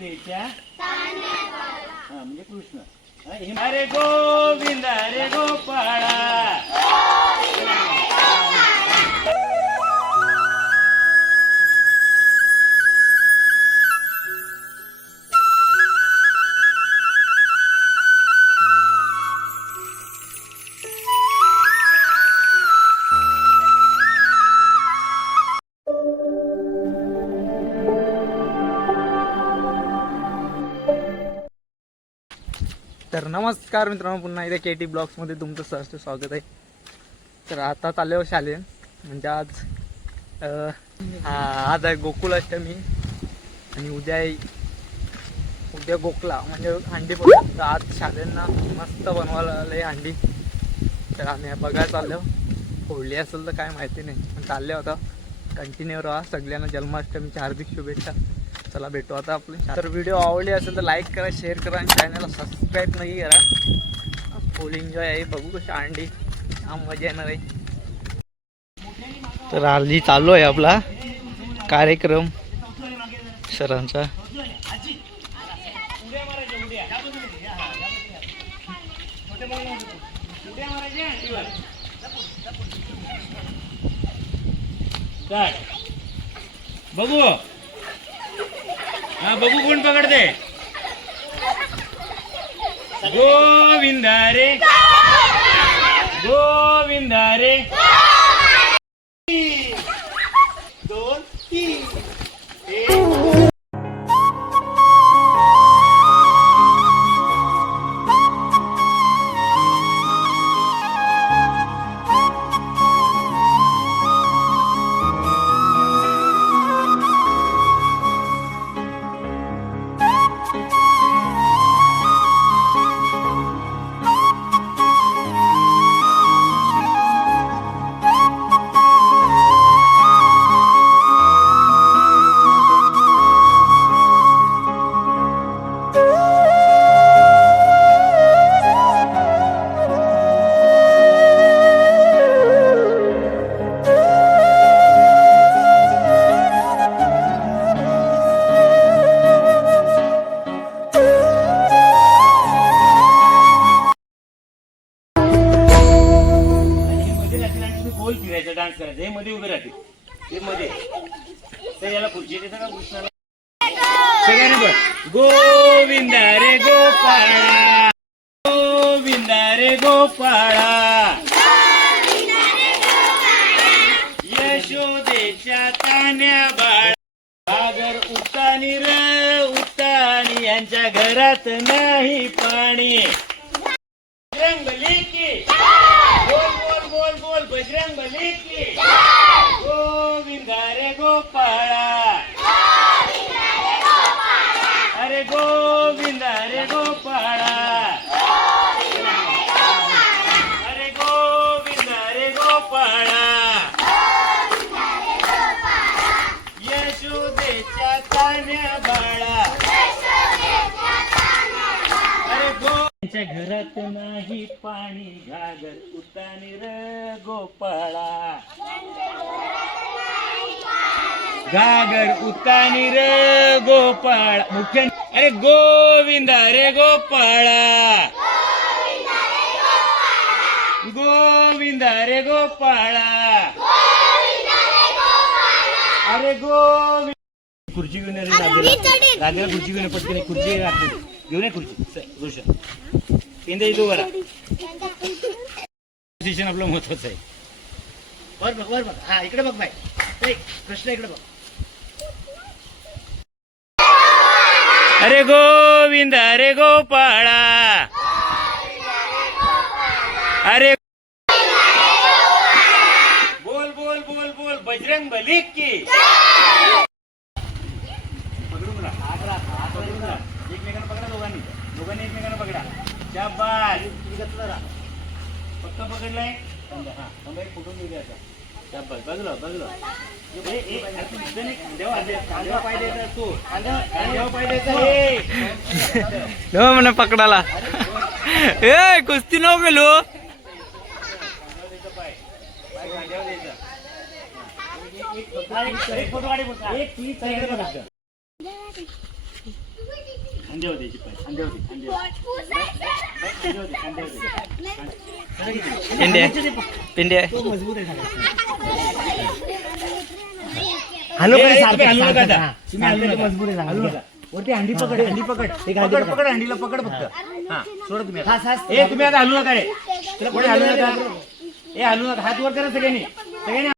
देच्या हा म्हणजे कृष्ण हा, हे- अरे गोविंद अरे गोपाळा नमस्कार मित्रांनो पुन्हा एकदा के टी ब्लॉग्समध्ये तुमचं सहर्ष स्वागत आहे. तर आता चाललो शालेन म्हणजे आज हा आज आहे गोकुलाष्टमी आणि उद्या उद्या गोकुला म्हणजे हंडी पण आज शालेंना मस्त बनवायला आलं अंडी. तर आम्ही बघायला चाललो फोडली असेल तर काय माहिती नाही पण चालले होता कंटिन्यू राहा सगळ्यांना जन्माष्टमीच्या हार्दिक शुभेच्छा. चला भेटू आता आपले तर व्हिडिओ आवडली असेल तर लाईक करा शेअर करा आणि चॅनलला सबस्क्राईब नाही करा. फुल एन्जॉय आहे. बघू कशी अंडी. मजा येणार आहे. तर हल्ली चालू आहे आपला कार्यक्रम सरांचा. बघू. हा बघू कोण पकडते गोविंदा रे. गोल डान्स करायचं. हे मध्ये उभे राहते हे मध्ये. तर याला खुर्ची देता का कृष्णाला सगळ्यांनी बघ गोविंदा रे गोपाळा. गोविंद रे गोपाळा. यशोदेच्या तान्या बाळा. सागर उतानी र उतानी यांच्या घरात नाही पाणी. बजरंग की बजरंग बली की गोविंदा रे गोपाळा अरे गोविंदा रे गोपाळा अरे गोविंदा रे गोपाळा यशोदेच्या तान्या बाळा अरे गो त्यांच्या घरात नाही पाणी घागर उतानी र गोपाळा. घागर उतानी र गोपाळ. मुख्य अरे गोविंदा रे गोपाळा. गोविंदा रे गोपाळा. अरे गोविंद खुर्ची घेऊन ये रे दादाला दादाला खुर्ची घेऊन पटकन खुर्ची घे आतमध्ये. घेऊन ये खुर्ची. स- रोशन केंद्र येतो बरा पोझिशन आपलं महत्वाचं आहे. वर बघ वर बघ. हा इकडे बघ बाय कृष्ण इकडे बघ. अरे गोविंद अरे गोपाळा. अरे बोल बोल बोल बोल. बजरंग बलिक की पकडून राहा हात राहा हात पकडून राहा एकमेकांना पकडा दोघांनी दोघांनी एकमेकांना पकडा शाबास घेतलं राहा फक्त पकडलाय थांबा, हा थांबा, एक फोटो घेऊ द्या आता शाबास बाजूला बाजूला ए, ए, अरे तू दिसलं नाही? खांद्यावर हात द्या. द्यायचा ए. हो म्हणे पकडाला ए कुस्ती नको गेलो एक- फोटो काढ. एक अंडे होते अंडे होते अंडे होते अंडे होते? पिंडे. हा. मजबूत आहे. वरती हंडी पकड हंडी पकड पकड पकड. हंडीला पकड फक्त हा सोड तुम्ही. ए तुम्ही आता हलू नका रे कोणी हलू नका ए हलू नका हात वर करा सगळ्यांनी सगळ्यांनी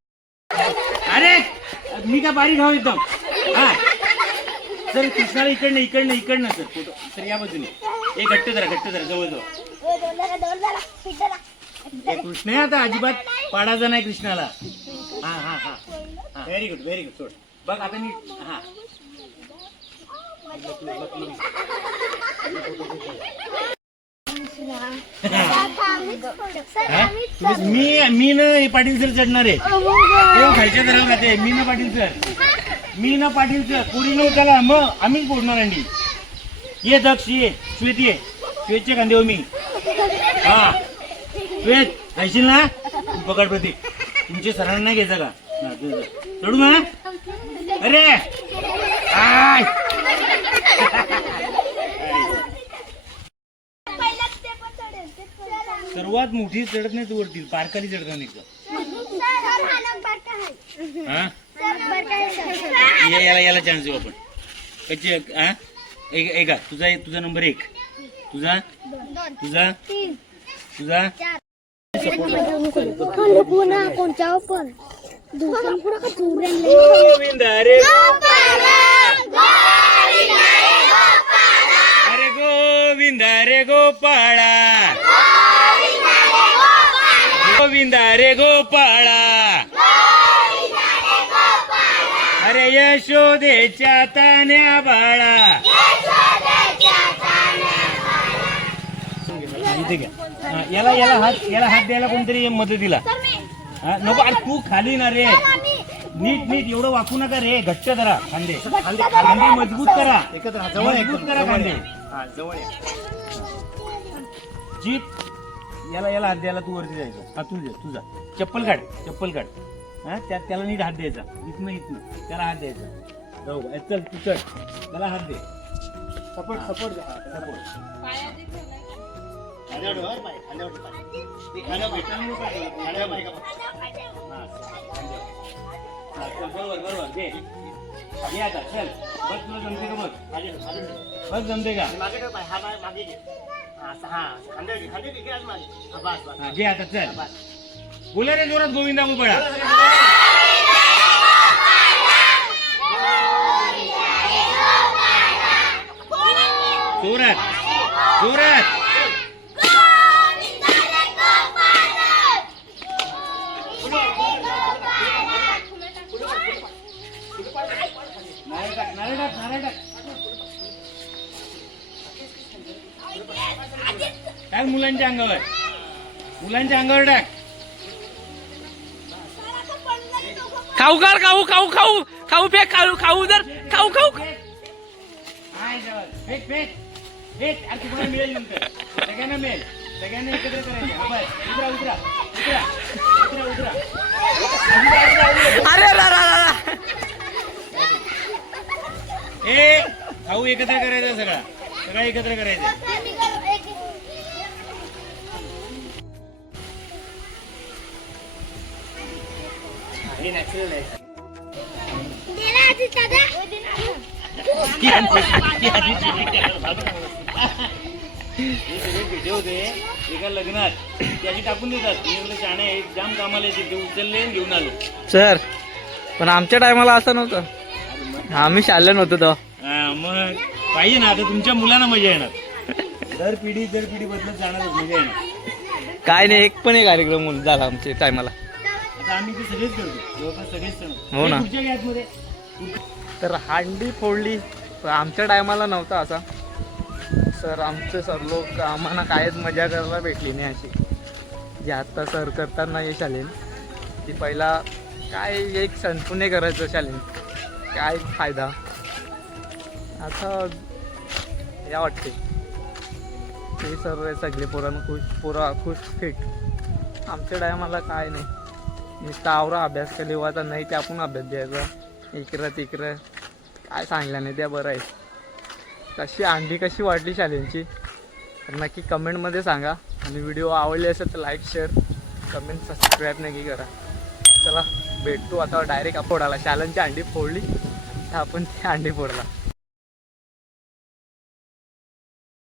अरे मी काय बारीक घाव एकदम हा सर कृष्णाला इकडनं इकडनं इकडनं सर. फोटो. सर या बाजूने. ए घट्ट जरा घट्ट जरा जवळ जवळ. ए, कृष्ण आहे आता अजिबात पाडायचा नाही कृष्णाला. हा हा हा. व्हेरी गुड व्हेरी गुड सोड. बघ आता मी हा. हा? तुम्ही- मी मी न हे पाटील सर चढणार. आहे खायच्या राहते मी ना पाटील सर. मी ना पाटील सर पुरी न त्याला मग आम्हीच फोडणार अंडी ये दक्ष ये. श्वेत ये. श्वेतचे कांदे हो मी. हा. श्वेत खायशील ना? पकड प्रतीक तुमचे सरांना नाही घ्यायचं का. चढू ना अरे! आय! सर्वात मोठी चढत नाही तू वरती. पारकाली चढता नाही का हा? या- याला याला चान्स देऊ आपण. कच्ची हा? एक एका तुझा तुझा नंबर एक. तुझा? तुझा? तुझा? कोणत्या पण दुसरं पुढं का गोविंद अरे अरे गोविंद अरे गोपाळा. गोविंद अरे गोपाळा अरे यशोदेच्या तान्या बाळा. इथे घ्या. याला याला हात याला हात द्यायला कोणतरी मदतीला. हा, नको अरे तू खाली ना रे. नीट नीट एवढं वाकू नका रे. घट्ट करा खांदे. खांदे मजबूत करा. एकत्र हा, जवळ मजबूत करा खांदे. हा, जवळ आहे. जीत. याला याला हात द्यायला तू वरती जायचं. हा तू जा तुझा चप्पल काढ चप्पल काढ. हा त्यात त्याला नीट हात द्यायचा इथनं इथनं त्याला हात द्यायचा जाऊ बा. चल तू चल त्याला हात दे सपोर्ट सपोर्ट द्या. सपोर्ट. खांद्यावर ठेव, हा, पाय, खांद्यावर ठेव, पाय. ते खांद्यावर पाय. खांद्यावर पाय का बघ. हा, हा, चल, बरोबर बरोबर दे घे आता चल तुला जमते का बघ जमते का मागे ठेव पाय, हा पाय मागे घे. हा, असं, हा, खांद्यावर घे, खांद्यावर घे, घे आज मागे. हा, बस, बस. हा, घे आता चल बस. बोला रे जोरात गोविंदा गोपाळा जोरात. जोरात. टाक मुलांच्या अंगावर. मुलांच्या अंगावर टाक. खाऊ कर खाऊ खाऊ खाऊ. खाऊ फेक खाऊ खाऊ जर खाऊ खाऊ. अरे तुम्हाला मिळेल नंतर. सगळ्यांना मिळेल. सगळ्यांना एकत्र करायचे. हा रा रा रा खाऊ एकत्र करायचा सगळा. सगळा एकत्र करायचा. हे नॅचरल आहे ती ती. हे सगळे भेटे होते एका लग्नात. ते आधी टाकून देतात. मी बोलले शाणे आहेत, जाम कामाला येते ते उचलले आणि घेऊन आलो. सर पण आमच्या टायमाला असं नव्हतं. आम्ही शाळेला नव्हतो हा, मग पाहिजे ना आता तुमच्या मुलांना मजा येणार. दर पिढी दर पिढी बदलत जाणार मजा येणार. काय नाही एक पण एक कार्यक्रम झाला आमच्या टायमाला. आता आम्ही ते सगळेच करतो जवळपास सगळेच सण हो ना. पुढच्या तर हांडी फोडली. पण आमच्या टायमाला नव्हता असा. सर आमचे सर लोक आम्हाला कायच मजा करायला भेटली नाही अशी. जे आत्ता सर करताना हे शालेन. ती पहिला काय एक संतपुणे करायचं शालेन. काय फायदा. आता या वाटते. ते सर सगळे पोरांना खुश पोरा खुश फिट. आमच्या टायमाला काय नाही. नुसता आवरा अभ्यास केले होता नाही ते आपण अभ्यास द्यायचा. इकडं तिकडं. काय सांगलं नाही त्या बरं आहे. कशी अंडी कशी वाटली शालेंची? तर नक्की कमेंटमध्ये सांगा. आणि व्हिडिओ आवडली असेल तर लाईक शेअर कमेंट सबस्क्राईब नक्की करा. चला भेटतो आता डायरेक्ट फोडाला शालांची अंडी फोडली तर आपण ती अंडी फोडला